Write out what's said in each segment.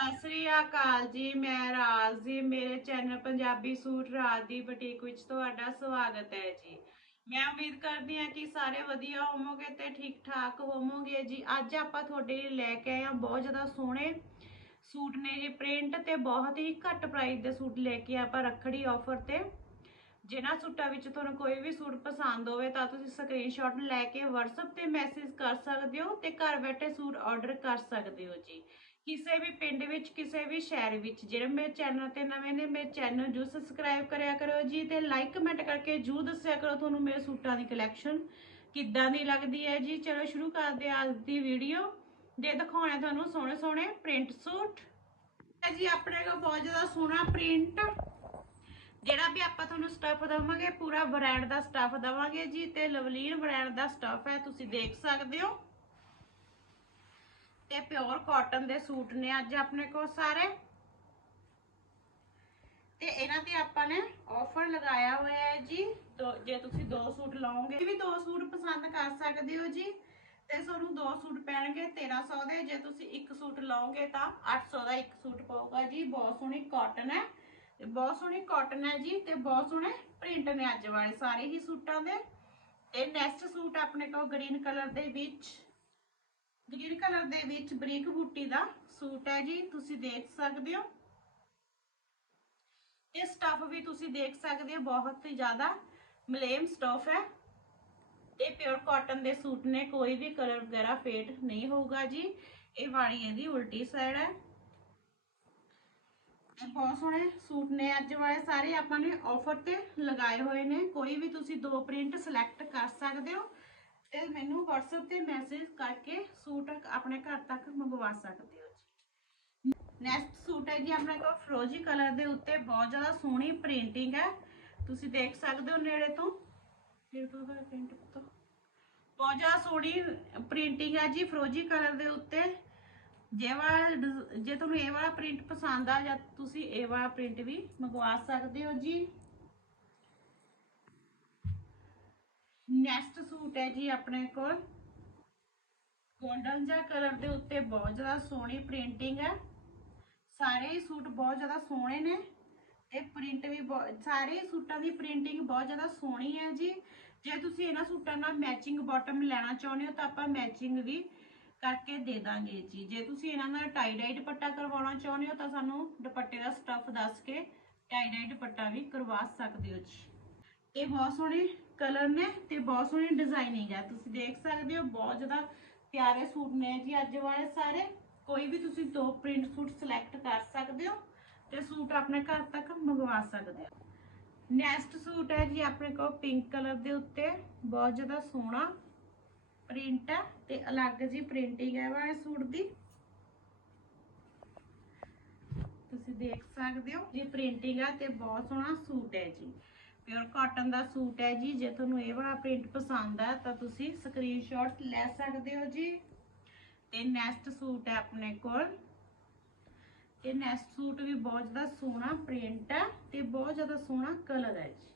ਸਤਿ ਸ੍ਰੀ ਅਕਾਲ ਜੀ, ਮੈਂ ਰਾਜ ਜੀ, ਮੇਰੇ ਚੈਨਲ ਪੰਜਾਬੀ ਸੂਟ ਰਾਜ ਦੀ ਬੁਟੀਕ ਵਿੱਚ ਤੁਹਾਡਾ ਸਵਾਗਤ ਹੈ ਜੀ। ਮੈਂ ਉਮੀਦ ਕਰਦੀ ਹਾਂ ਕਿ ਸਾਰੇ ਵਧੀਆ ਹੋਵੋਗੇ ਤੇ ਠੀਕ ਠਾਕ ਹੋਵੋਗੇ ਜੀ। ਅੱਜ ਆਪਾਂ ਤੁਹਾਡੇ ਲਈ ਲੈ ਕੇ ਆਏ ਹਾਂ ਬਹੁਤ ਜ਼ਿਆਦਾ ਸੋਹਣੇ ਸੂਟ ਨੇ ਜੀ ਪ੍ਰਿੰਟ ਤੇ ਬਹੁਤ ਹੀ ਘੱਟ ਪ੍ਰਾਈਸ ਦੇ ਸੂਟ ਲੈ ਕੇ ਆਪਾਂ ਰੱਖੜੀ ਆਫਰ ਤੇ। ਜਿਨ੍ਹਾਂ ਸੂਟਾਂ ਵਿੱਚ ਤੁਹਾਨੂੰ ਕੋਈ ਵੀ ਸੂਟ ਪਸੰਦ ਹੋਵੇ ਤਾਂ ਤੁਸੀਂ ਸਕਰੀਨਸ਼ਾਟ ਲੈ ਕੇ WhatsApp ਤੇ ਮੈਸੇਜ ਕਰ ਸਕਦੇ ਹੋ ਤੇ ਘਰ ਬੈਠੇ ਸੂਟ ਆਰਡਰ ਕਰ ਸਕਦੇ ਹੋ ਜੀ। ਕਿਸੇ ਵੀ ਪਿੰਡ ਵਿੱਚ, ਕਿਸੇ ਵੀ ਸ਼ਹਿਰ ਵਿੱਚ, ਜਿਹੜੇ ਮੇਰੇ ਚੈਨਲ ਤੇ ਨਵੇਂ ਨੇ, ਮੇਰੇ ਚੈਨਲ ਨੂੰ ਸਬਸਕ੍ਰਾਈਬ ਕਰਿਆ ਕਰੋ ਜੀ ਤੇ ਲਾਈਕ ਕਮੈਂਟ ਕਰਕੇ ਜਰੂਰ ਦੱਸਿਆ ਕਰੋ ਤੁਹਾਨੂੰ ਮੇਰੇ ਸੂਟਾਂ ਦੀ ਕਲੈਕਸ਼ਨ ਕਿੱਦਾਂ ਦੀ ਲੱਗਦੀ ਹੈ ਜੀ। ਚਲੋ ਸ਼ੁਰੂ ਕਰਦੇ ਹਾਂ ਅੱਜ ਦੀ ਵੀਡੀਓ ਜੇ ਦਿਖਾਉਣਾ ਤੁਹਾਨੂੰ ਸੋਹਣੇ ਸੋਹਣੇ ਪ੍ਰਿੰਟ ਸੂਟ। ਹੈ ਜੀ ਆਪਣੇ ਕੋਲ ਬਹੁਤ ਜ਼ਿਆਦਾ ਸੋਹਣਾ ਪ੍ਰਿੰਟ ਜਿਹੜਾ ਵੀ ਆਪਾਂ ਤੁਹਾਨੂੰ ਸਟਫ ਦਵਾਂਗੇ, ਪੂਰਾ ਬ੍ਰਾਂਡ ਦਾ ਸਟਫ ਦਵਾਂਗੇ ਜੀ ਤੇ ਲਵਲੀਨ ਬ੍ਰਾਂਡ ਦਾ ਸਟਫ ਹੈ, ਤੁਸੀਂ ਦੇਖ ਸਕਦੇ ਹੋ। ਤੇ ਪਿਓਰ ਕਾਟਨ ਦੇ ਸੂਟ ਨੇ ਅੱਜ ਆਪਣੇ ਕੋਲ ਸਾਰੇ। ਤੇ ਇਹਨਾਂ ਤੇ ਆਪਾਂ ਨੇ ਆਫਰ ਲਗਾਇਆ ਹੋਇਆ ਹੈ ਜੀ। ਜੇ ਤੁਸੀਂ ਦੋ ਸੂਟ ਲਓਗੇ ਵੀ ਦੋ ਸੂਟ ਪਸੰਦ ਕਰ ਸਕਦੇ ਹੋ ਜੀ। ਤੇ ਤੁਹਾਨੂੰ ਦੋ ਸੂਟ ਪੈਣਗੇ 1300 ਦੇ। ਜੇ ਤੁਸੀਂ ਇੱਕ ਸੂਟ ਲਓਗੇ ਤਾਂ 800 ਦਾ ਇੱਕ ਸੂਟ ਪਊਗਾ ਜੀ। ਬਹੁਤ ਸੋਹਣੀ ਕਾਟਨ ਹੈ। ਤੇ ਬਹੁਤ ਸੋਹਣੀ ਕਾਟਨ ਹੈ ਜੀ ਤੇ ਬਹੁਤ ਸੋਹਣੇ ਪ੍ਰਿੰਟ ਨੇ ਅੱਜ ਵਾਲੇ ਸਾਰੇ ਹੀ ਸੂਟਾਂ ਦੇ। ਤੇ ਨੈਕਸਟ ਸੂਟ ਆਪਣੇ ਕੋਲ ਗ੍ਰੀਨ ਕਲਰ ਦੇ ਵਿੱਚ ਗ੍ਰੀਨ ਕਲਰ ਦੇ ਵਿੱਚ ਬਰੀਕ ਬੂਟੀ ਦਾ ਸੂਟ ਹੈ ਜੀ, ਤੁਸੀਂ ਦੇਖ ਸਕਦੇ ਹੋ। ਇਹ ਸਟਫ ਵੀ ਤੁਸੀਂ ਦੇਖ ਸਕਦੇ ਹੋ, ਬਹੁਤ ਹੀ ਜ਼ਿਆਦਾ ਮਲੇਮ ਸਟਫ ਹੈ। ਇਹ ਪਿਓਰ ਕਾਟਨ ਦੇ ਸੂਟ ਨੇ, ਕੋਈ ਵੀ ਕਲਰ ਵਗੈਰਾ ਫੇਡ ਨਹੀਂ ਹੋਊਗਾ ਜੀ। ਇਹ ਵਾਲੀ ਇਹਦੀ ਉਲਟੀ ਸਾਈਡ ਹੈ। ਇਹ ਬਹੁਤ ਸੋਹਣੇ ਸੂਟ ਨੇ, ਅੱਜ ਵਾਲੇ ਸਾਰੇ ਆਪਾਂ ਨੇ ਆਫਰ ਤੇ ਲਗਾਏ ਹੋਏ ਨੇ। ਕੋਈ ਵੀ ਤੁਸੀਂ ਦੋ ਪ੍ਰਿੰਟ ਸਿਲੈਕਟ ਕਰ ਸਕਦੇ ਹੋ। ਤੇ ਮੈਨੂੰ WhatsApp ਤੇ ਮੈਸੇਜ ਕਰਕੇ ਸੂਟ ਆਪਣੇ ਘਰ ਤੱਕ ਮੰਗਵਾ ਸਕਦੇ ਹੋ ਜੀ। ਨੈਕਸਟ ਸੂਟ ਹੈ ਜੀ ਆਪਣੇ ਕੋਲ ਫਰੋਜੀ ਕਲਰ ਦੇ ਉੱਤੇ ਬਹੁਤ ਜ਼ਿਆਦਾ ਸੋਹਣੀ ਪ੍ਰਿੰਟਿੰਗ ਹੈ। ਤੁਸੀਂ ਦੇਖ ਸਕਦੇ ਹੋ ਨੇੜੇ ਤੋਂ। ਬਹੁਤ ਜ਼ਿਆਦਾ ਸੋਹਣੀ ਪ੍ਰਿੰਟਿੰਗ ਹੈ ਜੀ ਫਰੋਜੀ ਕਲਰ ਦੇ ਉੱਤੇ। ਜੇ ਵਾਲਾ ਜੇ ਤੁਹਾਨੂੰ ਇਹ ਵਾਲਾ ਪ੍ਰਿੰਟ ਪਸੰਦ ਆ ਜਾਂ ਤੁਸੀਂ ਇਹ ਵਾਲਾ ਪ੍ਰਿੰਟ ਵੀ ਮੰਗਵਾ ਸਕਦੇ ਹੋ ਜੀ। ਨੈਕਸਟ ਸੂਟ ਹੈ ਜੀ ਆਪਣੇ ਕੋਲ। ਗੋਲਡਨ ਜਿਹਾ ਕਲਰ ਦੇ ਉੱਤੇ ਬਹੁਤ ਜ਼ਿਆਦਾ ਸੋਹਣੀ ਪ੍ਰਿੰਟਿੰਗ ਹੈ। ਸਾਰੇ ਹੀ ਸੂਟ ਬਹੁਤ ਜ਼ਿਆਦਾ ਸੋਹਣੇ ਨੇ ਤੇ ਪ੍ਰਿੰਟ ਵੀ ਸਾਰੇ ਸੂਟਾਂ ਦੀ ਪ੍ਰਿੰਟਿੰਗ ਬਹੁਤ ਜ਼ਿਆਦਾ ਸੋਹਣੀ ਹੈ ਜੀ। ਜੇ ਤੁਸੀਂ ਇਹਨਾਂ ਸੂਟਾਂ ਨਾਲ ਮੈਚਿੰਗ ਬਾਟਮ ਲੈਣਾ ਚਾਹੁੰਦੇ ਹੋ ਤਾਂ ਆਪਾਂ ਮੈਚਿੰਗ ਵੀ ਕਰਕੇ ਦੇ ਦਾਂਗੇ ਜੀ। ਜੇ ਤੁਸੀਂ ਇਹਨਾਂ ਨਾਲ ਟਾਈ ਡਾਈ ਦੁਪੱਟਾ ਕਰਵਾਉਣਾ ਚਾਹੁੰਦੇ ਹੋ ਤਾਂ ਸਾਨੂੰ ਦੁਪੱਟੇ ਦਾ ਸਟੱਫ ਦੱਸ ਕੇ ਟਾਈ ਡਾਈ ਦੁਪੱਟਾ ਵੀ ਕਰਵਾ ਸਕਦੇ ਹੋ ਜੀ। ਇਹ ਬਹੁਤ ਸੋਹਣੇ ਕਲਰ ਨੇ ਤੇ ਬਹੁਤ ਸੋਹਣੀ ਡਿਜ਼ਾਈਨਿੰਗ ਹੈ। ਤੁਸੀਂ ਦੇਖ ਸਕਦੇ ਹੋ, ਬਹੁਤ ਜ਼ਿਆਦਾ ਪਿਆਰੇ ਸੂਟ ਨੇ ਜੀ ਅੱਜ ਵਾਲੇ ਸਾਰੇ। ਕੋਈ ਵੀ ਤੁਸੀਂ ਦੋ ਪ੍ਰਿੰਟ ਸੂਟ ਸਿਲੈਕਟ ਕਰ ਸਕਦੇ ਹੋ ਤੇ ਸੂਟ ਆਪਣੇ ਘਰ ਤੱਕ ਮੰਗਵਾ ਸਕਦੇ ਹੋ। ਨੈਕਸਟ ਸੂਟ ਹੈ ਜੀ ਆਪਣੇ ਕੋਲ ਪਿੰਕ ਕਲਰ ਦੇ ਉੱਤੇ। ਬਹੁਤ ਜ਼ਿਆਦਾ ਸੋਹਣਾ ਪ੍ਰਿੰਟ ਹੈ ਤੇ ਅਲੱਗ ਜੀ ਪ੍ਰਿੰਟਿੰਗ ਹੈ ਵਾਲੇ ਸੂਟ ਦੀ। ਤੁਸੀਂ ਦੇਖ ਸਕਦੇ ਹੋ ਜੀ ਪ੍ਰਿੰਟਿੰਗ ਹੈ ਤੇ ਬਹੁਤ ਸੋਹਣਾ ਸੂਟ ਹੈ ਜੀ। ਪਿਓਰ ਕਾਟਨ ਦਾ ਸੂਟ ਹੈ ਜੀ, ਜੇ ਤੁਹਾਨੂੰ ਇਹ ਵਾਲਾ ਪ੍ਰਿੰਟ ਪਸੰਦ ਹੈ, ਤਾਂ ਤੁਸੀਂ ਸਕਰੀਨਸ਼ਾਟ ਲੈ ਸਕਦੇ ਹੋ ਜੀ। ਤੇ ਨੈਕਸਟ ਸੂਟ ਹੈ ਆਪਣੇ ਕੋਲ। ਇਹ ਨੈਕਸਟ ਸੂਟ ਵੀ ਬਹੁਤ ਜ਼ਿਆਦਾ ਸੋਹਣਾ ਪ੍ਰਿੰਟ ਹੈ ਤੇ ਬਹੁਤ ਜ਼ਿਆਦਾ ਸੋਹਣਾ ਕਲਰ ਹੈ ਜੀ।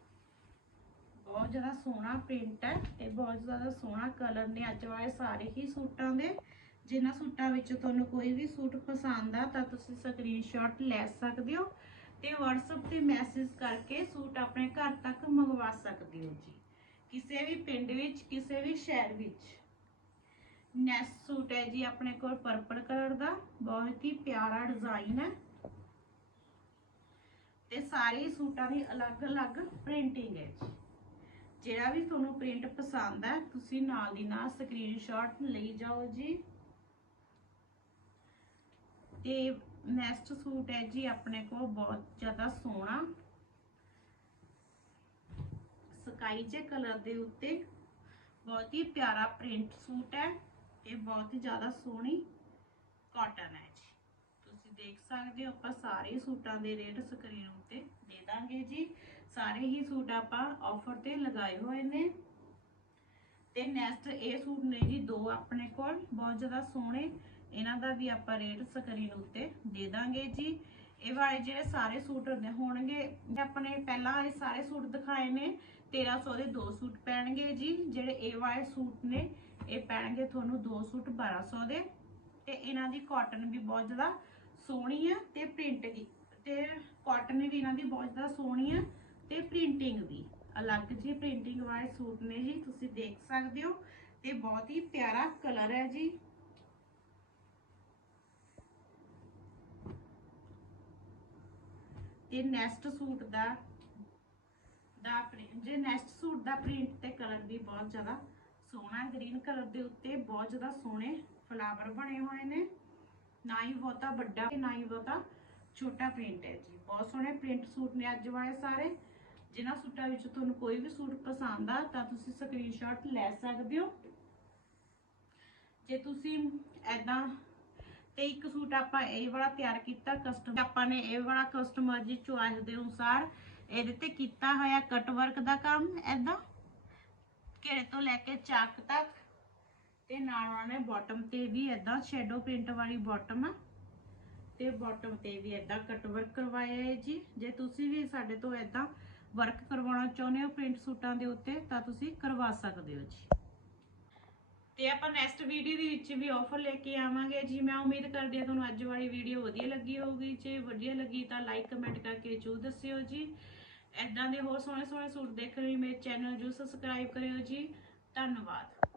ਬਹੁਤ ਜ਼ਿਆਦਾ ਸੋਹਣਾ ਪ੍ਰਿੰਟ ਹੈ ਤੇ ਬਹੁਤ ਜ਼ਿਆਦਾ ਸੋਹਣਾ ਕਲਰ ਨੇ ਅੱਜ ਵਾਲੇ ਸਾਰੇ ਹੀ ਸੂਟਾਂ ਦੇ। ਜਿਨ੍ਹਾਂ ਸੂਟਾਂ ਵਿੱਚ ਤੁਹਾਨੂੰ ਕੋਈ ਵੀ ਸੂਟ ਪਸੰਦ ਆ, ਤਾਂ ਤੁਸੀਂ ਸਕਰੀਨਸ਼ਾਟ ਲੈ ਸਕਦੇ ਹੋ। ਤੇ WhatsApp ਤੇ ਮੈਸੇਜ ਕਰਕੇ ਸੂਟ ਆਪਣੇ ਘਰ ਤੱਕ ਮੰਗਵਾ ਸਕਦੇ ਹੋ ਜੀ ਕਿਸੇ ਵੀ ਪਿੰਡ ਵਿੱਚ, ਕਿਸੇ ਵੀ ਸ਼ਹਿਰ ਵਿੱਚ। ਨੈਕਸਟ ਸੂਟ ਹੈ ਜੀ ਆਪਣੇ ਕੋਲ ਪਰਪਲ ਕਲਰ ਦਾ। ਬਹੁਤ ਹੀ ਪਿਆਰਾ ਡਿਜ਼ਾਈਨ ਹੈ। ਤੇ ਸਾਰੇ ਸੂਟਾਂ ਦੀ ਅਲੱਗ-ਅਲੱਗ ਪ੍ਰਿੰਟਿੰਗ ਹੈ ਜੀ। ਜਿਹੜਾ ਵੀ ਤੁਹਾਨੂੰ ਪ੍ਰਿੰਟ ਪਸੰਦ ਹੈ, ਤੁਸੀਂ ਨਾਲ ਦੀ ਨਾਲ ਸਕਰੀਨਸ਼ਾਟ ਲਈ ਜਾਓ ਜੀ। ਤੇ ਨੈਕਸਟ ਸੂਟ ਹੈ ਜੀ ਆਪਣੇ ਕੋਲ ਬਹੁਤ ਜ਼ਿਆਦਾ ਸੋਹਣਾ। ਸਕਾਈ ਜੇ ਕਲਰ ਦੇ ਉੱਤੇ ਬਹੁਤ ਹੀ ਪਿਆਰਾ ਪ੍ਰਿੰਟ ਸੂਟ ਹੈ। ਇਹ ਬਹੁਤ ਹੀ ਜ਼ਿਆਦਾ ਸੋਹਣੀ ਕਾਟਨ ਹੈ ਜੀ। ਤੁਸੀਂ ਦੇਖ ਸਕਦੇ ਹੋ ਆਪਾਂ ਸਾਰੇ ਸੂਟਾਂ ਦੇ ਰੇਟ ਸਕਰੀਨ ਉੱਤੇ ਦੇ ਦਾਂਗੇ ਜੀ। ਸਾਰੇ ਹੀ ਸੂਟ ਆਪਾਂ ਆਫਰ ਤੇ ਲਗਾਏ ਹੋਏ ਨੇ। ਤੇ ਨੈਕਸਟ ਇਹ ਸੂਟ ਨੇ ਜੀ ਦੋ ਆਪਣੇ ਕੋਲ, ਬਹੁਤ ਜ਼ਿਆਦਾ ਸੋਹਣੇ। ਇਹਨਾਂ ਦਾ ਵੀ ਆਪਾਂ ਰੇਟ ਸਕਰੀਨ ਉੱਤੇ ਦੇ ਦਾਂਗੇ ਜੀ। ਇਹ ਵਾਲੇ ਜਿਹੜੇ ਸਾਰੇ ਸੂਟ ਹੋਣਗੇ ਆਪਣੇ ਪਹਿਲਾਂ ਇਹ ਸਾਰੇ ਸੂਟ ਦਿਖਾਏ ਨੇ 1300 ਦੇ ਦੋ ਸੂਟ ਪੈਣਗੇ ਜੀ, ਜਿਹੜੇ ਇਹ ਵਾਲੇ ਸੂਟ ਨੇ, ਇਹ ਪੈਣਗੇ ਤੁਹਾਨੂੰ ਦੋ ਸੂਟ 1200 ਦੇ, ਤੇ ਇਹਨਾਂ ਦੀ ਕਾਟਨ ਵੀ ਬਹੁਤ ਜ਼ਿਆਦਾ ਸੋਹਣੀ ਆ ਤੇ ਪ੍ਰਿੰਟ ਦੀ ਤੇ ਕਾਟਨ ਵੀ ਇਹਨਾਂ ਦੀ ਬਹੁਤ ਜ਼ਿਆਦਾ ਸੋਹਣੀ ਆ ਤੇ ਪ੍ਰਿੰਟਿੰਗ ਵੀ, ਅਲੱਗ ਜੀ ਪ੍ਰਿੰਟਿੰਗ ਵਾਲੇ ਸੂਟ ਨੇ ਜੀ, ਤੁਸੀਂ ਦੇਖ ਸਕਦੇ ਹੋ, ਤੇ ਬਹੁਤ ਹੀ ਪਿਆਰਾ ਕਲਰ ਹੈ ਜੀ। ਤੇ ਨੈਕਸਟ ਸੂਟ ਦਾ ਦਾ ਜੇ ਨੈਕਸਟ ਸੂਟ ਦਾ ਪ੍ਰਿੰਟ ਤੇ ਕਲਰ ਵੀ ਬਹੁਤ ਜ਼ਿਆਦਾ ਸੋਹਣਾ ਗ੍ਰੀਨ ਕਲਰ ਦੇ ਉੱਤੇ ਬਹੁਤ ਜ਼ਿਆਦਾ ਸੋਹਣੇ ਫਲਾਵਰ ਬਣੇ ਹੋਏ ਨੇ। ਨਾ ਹੀ ਬਹੁਤਾ ਵੱਡਾ ਤੇ ਨਾ ਹੀ ਬਹੁਤਾ ਛੋਟਾ ਪ੍ਰਿੰਟ ਹੈ ਜੀ। ਬਹੁਤ ਸੋਹਣੇ ਪ੍ਰਿੰਟ ਸੂਟ ਨੇ ਅੱਜ ਵਾਲੇ ਸਾਰੇ। ਜਿਨ੍ਹਾਂ ਸੂਟਾਂ ਵਿੱਚ ਤੁਹਾਨੂੰ ਕੋਈ ਵੀ ਸੂਟ ਪਸੰਦ ਆ, ਤਾਂ ਤੁਸੀਂ ਸਕਰੀਨਸ਼ਾਟ ਲੈ ਸਕਦੇ ਹੋ। ਜੇ ਤੁਸੀਂ ਐਦਾਂ ਤੇ ਇੱਕ ਸੂਟ ਆਪਾਂ ਇਹ ਵਾਲਾ ਤਿਆਰ ਕੀਤਾ ਕਸਟਮ ਆਪਾਂ ਨੇ ਇਹ ਵਾਲਾ ਕਸਟਮਰ ਦੀ ਚੁਆਇਸ ਦੇ ਅਨੁਸਾਰ ਇਹਦੇ ਤੇ ਕੀਤਾ ਹੋਇਆ ਕਟ ਵਰਕ ਦਾ ਕੰਮ ਐਦਾਂ ਘੇਰੇ ਤੋਂ ਲੈ ਕੇ ਚੱਕ ਤੱਕ। ਤੇ ਨਾਲ ਉਹਨਾਂ ਨੇ ਬਾਟਮ ਤੇ ਵੀ ਐਦਾਂ ਸ਼ੈਡੋ ਪ੍ਰਿੰਟ ਵਾਲੀ ਬਾਟਮ ਆ। ਤੇ ਬਾਟਮ ਤੇ ਵੀ ਐਦਾਂ ਕਟ ਵਰਕ ਕਰਵਾਇਆ ਹੈ ਜੀ। ਜੇ ਤੁਸੀਂ ਵੀ ਸਾਡੇ ਤੋਂ ਐਦਾਂ ਵਰਕ ਕਰਵਾਉਣਾ ਚਾਹੁੰਦੇ ਹੋ ਪ੍ਰਿੰਟ ਸੂਟਾਂ ਦੇ ਉੱਤੇ, ਤਾਂ ਤੁਸੀਂ ਕਰਵਾ ਸਕਦੇ ਹੋ ਜੀ। ਤੇ ਆਪਾਂ ਨੈਕਸਟ ਵੀਡੀਓ ਦੇ ਵਿੱਚ ਵੀ ਆਫਰ ਲੈ ਕੇ ਆਵਾਂਗੇ। ਜੀ, ਮੈਂ ਉਮੀਦ ਕਰਦੀ ਹਾਂ ਤੁਹਾਨੂੰ ਅੱਜ ਵਾਲੀ ਵੀਡੀਓ ਵਧੀਆ ਲੱਗੀ ਹੋਊਗੀ। ਜੇ ਵਧੀਆ ਲੱਗੀ ਤਾਂ ਲਾਈਕ ਕਮੈਂਟ ਕਰਕੇ ਜਰੂਰ ਦੱਸਿਓ ਜੀ। ਐਦਾਂ ਦੇ ਹੋਰ ਸੋਹਣੇ ਸੋਹਣੇ ਸੂਟ ਦੇਖਣ ਲਈ ਮੇਰੇ ਚੈਨਲ ਨੂੰ ਜਰੂਰ ਸਬਸਕ੍ਰਾਈਬ ਕਰਿਓ ਜੀ। ਧੰਨਵਾਦ।